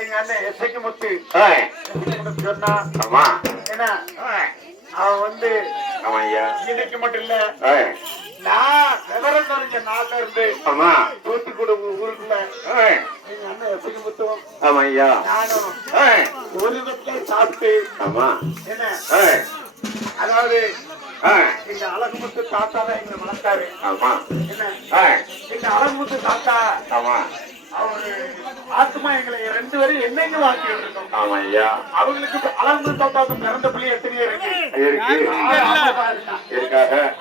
எங்க அண்ணன் எஸ்ஐக்கு முத்து சொன்னா என்ன அவன் வந்து இன்னைக்கு மட்டும் இல்ல நான் விவரம் தெரிஞ்ச நாள்ல இருந்து தூத்துக்குடி ஊருக்குள்ள எங்க அண்ணன் எஸ்ஐக்கு முத்துவோம் நானும் ஒரு வீட்டுல சாப்பிட்டு என்ன அதாவது எங்க அழகுமுத்து தாத்தா தான் எங்களை வளர்த்தாரு என்ன எங்க அழகுமுத்து தாத்தா அவரு ஆத்மா எங்களை 2 பேரும் என்னைக்கு வாழ்க்கையில் இருக்கோம் அவங்களுக்கு அழகு தாத்தாவுக்கு பிறந்த பிள்ளை எத்தனையோ இருக்கு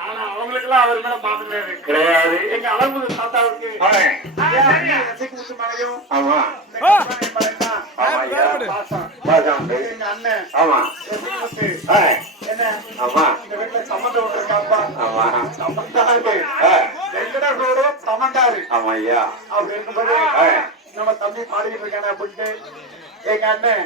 ஆனா அவங்களுக்கு எல்லாம் அவர் மேல பாக்கல கிடையாது எங்க அழகு தாத்தாவுக்கு ரசிகமுத்து மலையும் எங்க அண்ணன் என்ன இந்த வீட்டுல சம்மந்தம் விட்டுருக்காப்பா சம்மந்தாரு சமண்டாரு அப்படி இருக்கும்போது நம்ம தம்பி பாடிட்டு இருக்கானே அப்படின்ட்டு எங்க அண்ணன்